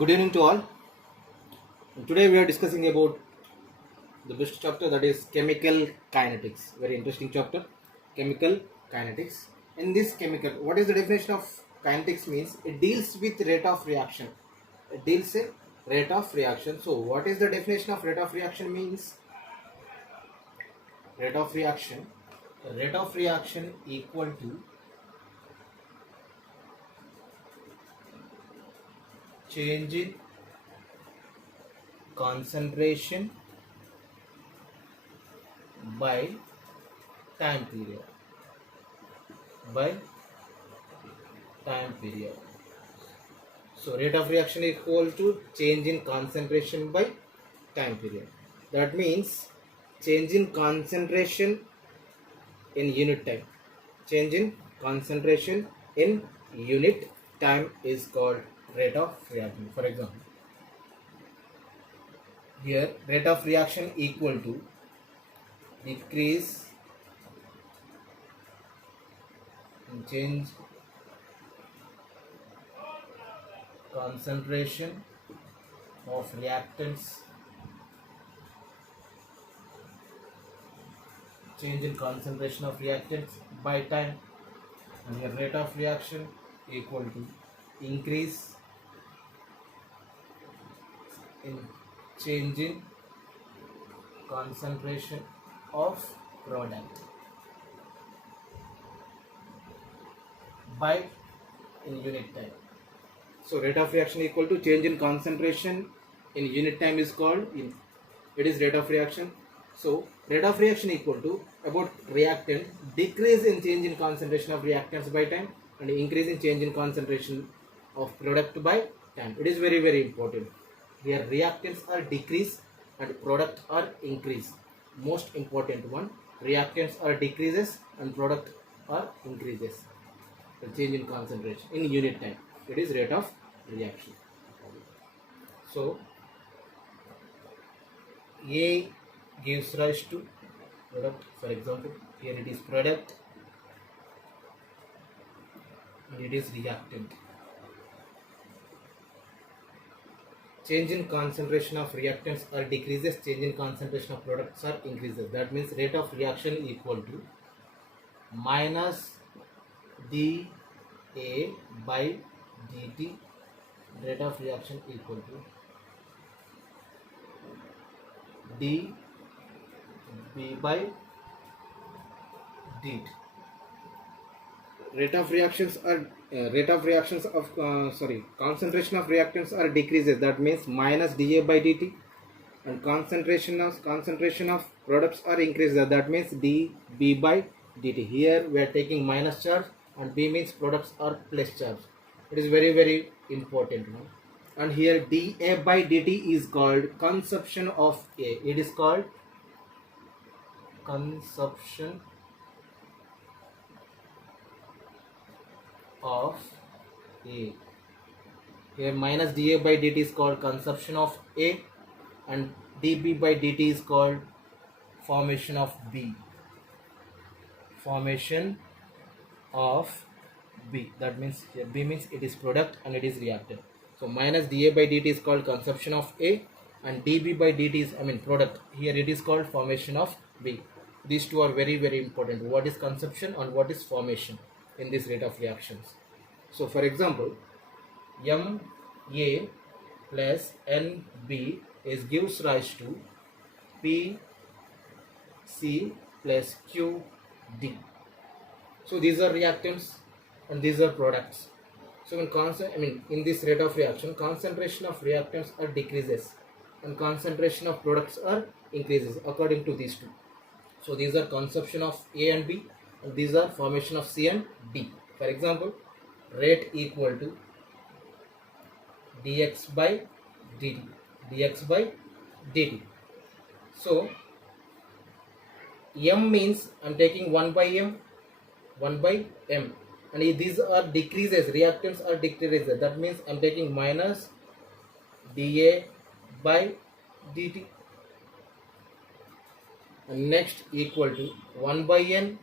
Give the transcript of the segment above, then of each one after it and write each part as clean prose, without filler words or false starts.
Good evening to all. Today we are discussing about the best chapter, that is chemical kinetics. Very interesting chapter, chemical kinetics. In this chemical, what is the definition of kinetics? Means it deals with rate of reaction. It deals with rate of reaction. So what is the definition of rate of reaction? Means rate of reaction. Rate of reaction equal to change in concentration by time period. So rate of reaction equal to change in concentration by time period. That means change in concentration in unit time. Change in concentration in unit time is called rate of reaction. For example, here rate of reaction equal to decrease in change concentration of reactants, change in concentration of reactants by time, and here rate of reaction equal to increase in change in concentration of product by in unit time. So rate of reaction equal to change in concentration in unit time is called it is rate of reaction. So rate of reaction equal to about reactant decrease in change in concentration of reactants by time and increase in change in concentration of product by time. It is very important. Here reactants are decrease and product are increase. Most important one, reactants are decreases and product are increases. The change in concentration in unit time. It is rate of reaction. So A gives rise to product. For example, here it is product and it is reactant. Change in concentration of reactants are decreases, change in concentration of products are increases. That means rate of reaction equal to minus dA by dt. Rate of reaction equal to dB by dt. Rate of reactions are concentration of reactants are decreases. That means minus dA by dt, and concentration of products are increases. That means dB by dt. Here we are taking minus charge and B means products are plus charge. It is very important now. And here dA by dt is called consumption of A. It is called consumption of A. Here minus dA by dt is called consumption of A and dB by dt is called formation of B. Formation of B. That means here B means it is product and it is reactant. So minus dA by dt is called consumption of A and dB by dt is product. Here it is called formation of B. These two are very important. What is consumption and what is formation in this rate of reactions? So for example, MA plus NB gives rise to PC plus QD. So these are reactants and these are products. So in this rate of reaction, concentration of reactants are decreases and concentration of products are increases according to these two. So these are consumption of A and B and these are formation of C and D. For example, rate equal to dx by dt. So M means I am taking 1 by M and these are decreases, reactants are decreases. That means I am taking minus dA by dt, and next equal to 1 by N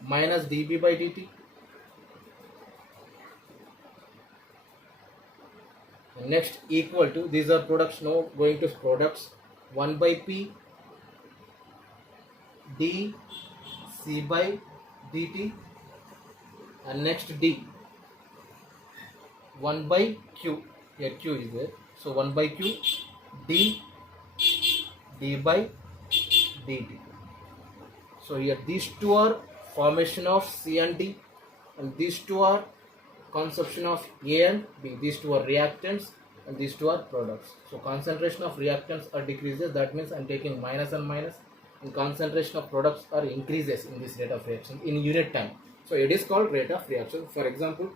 minus dB by dt, Next equal to, these are products, now going to products, 1 by P d C by dt, and next D 1 by Q, here Q is there, so 1 by Q d d by dt. So here these two are formation of C and D, and these two are consumption of A and B. These two are reactants and these two are products. So concentration of reactants are decreases, that means I am taking minus and minus, and concentration of products are increases in this rate of reaction in unit time. So it is called rate of reaction. For example,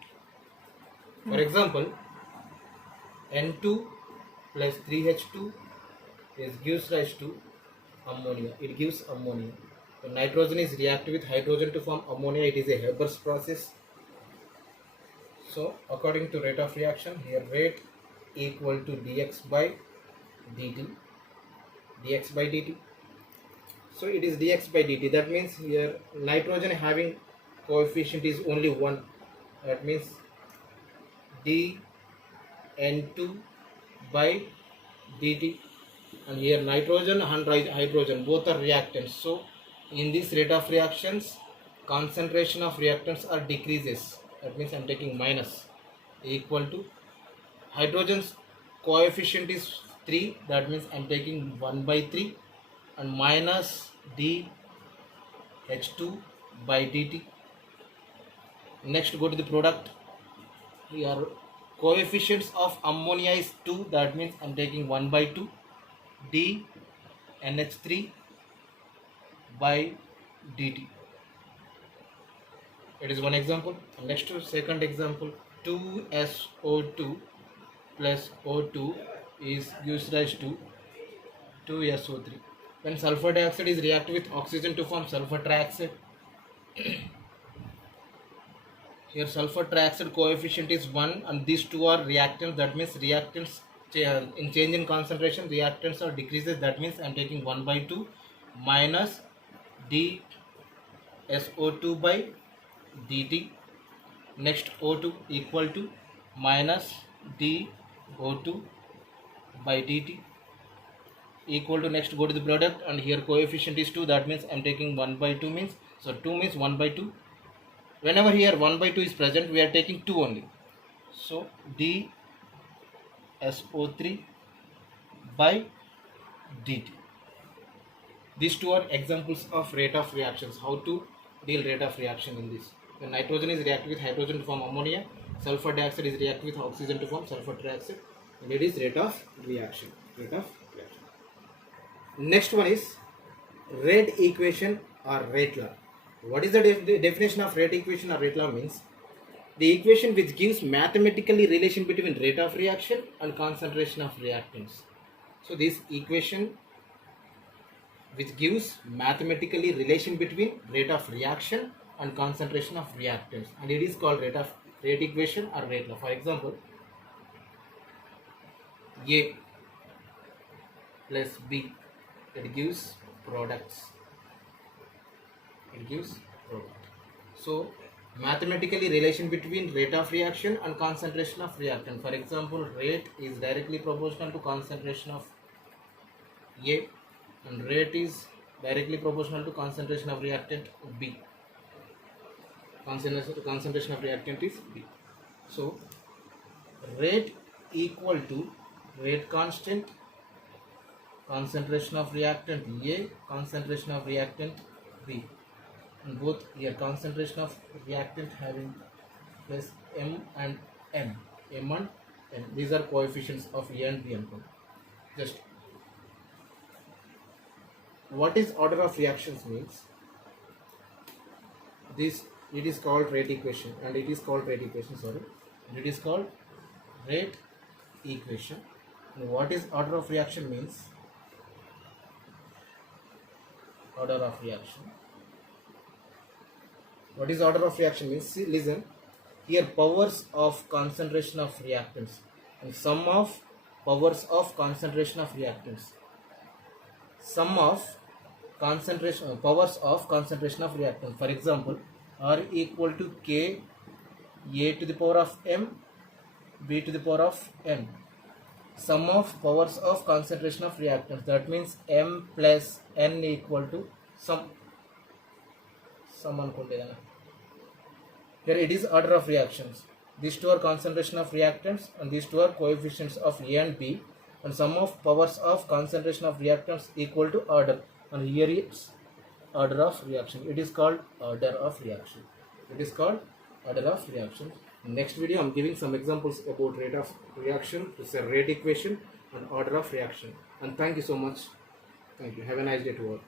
N2 plus 3H2 gives rise to ammonia. It gives ammonia. When nitrogen is reacted with hydrogen to form ammonia, it is a Haber's process. So according to rate of reaction, here rate equal to dx by dt, dx by dt. So it is dx by dt, that means here nitrogen having coefficient is only 1, that means dN2 by dt, and here nitrogen and hydrogen both are reactants. So in this rate of reactions, concentration of reactants are decreases, that means I am taking minus, equal to hydrogen's coefficient is 3, that means I am taking 1 by 3, and minus dH2 by dt. Next go to the product. Here coefficients of ammonia is 2, that means I am taking 1 by 2 dNH3 by dt. It is one example. Next second example, 2SO2 plus O2 gives rise to 2SO3. When sulfur dioxide is reacted with oxygen to form sulfur trioxide, here sulfur trioxide coefficient is 1, and these two are reactants, that means reactants in change in concentration, reactants are decreases, that means I am taking 1 by 2 minus dSO2 by dt. Next O2 equal to minus dO2 by dt, equal to, next go to the product, and here coefficient is 2, that means I am taking 1 by 2 means, so 2 means 1 by 2. Whenever here 1 by 2 is present, we are taking 2 only. So dSO3 by dt. These two are examples of rate of reactions. How to deal rate of reaction in this? When nitrogen is reacted with hydrogen to form ammonia, sulfur dioxide is reacted with oxygen to form sulfur trioxide, and it is rate of reaction. Rate of reaction. Next one is rate equation or rate law. What is the definition of rate equation or rate law? Means the equation which gives mathematically relation between rate of reaction and concentration of reactants. So this equation which gives mathematically relation between rate of reaction and concentration of reactants, and it is called rate equation or rate law. For example, A plus B, it gives products. It gives product. So mathematically relation between rate of reaction and concentration of reactant. For example, rate is directly proportional to concentration of A, and rate is directly proportional to concentration of reactant B. Concentration of reactant is B. So rate equal to rate constant, concentration of reactant A, concentration of reactant B, and both here concentration of reactant having plus M and N. M and N, these are coefficients of A and B. And just what is order of reactions means, this it is called rate equation, and it is called rate equation, and it is called rate equation. And what is order of reaction means, order of reaction, what is order of reaction means, see, listen, here powers of concentration of reactants and sum of powers of concentration of reactants, sum of concentration powers of concentration of reactants. For example, are equal to K A to the power of M B to the power of N. sum of powers of concentration of reactants. That means m plus n equal to sum అనుకోండి ఏదైనా. Here it is order of reactions. These two are concentration of reactants and these two are coefficients of A and B, and sum of powers of concentration of reactants equal to order, and here is order of reaction. It is called order of reaction. It is called order of reaction. Next video I am giving some examples about rate of reaction, this is a rate equation and order of reaction. And thank you so much. Thank you. Have a nice day to all.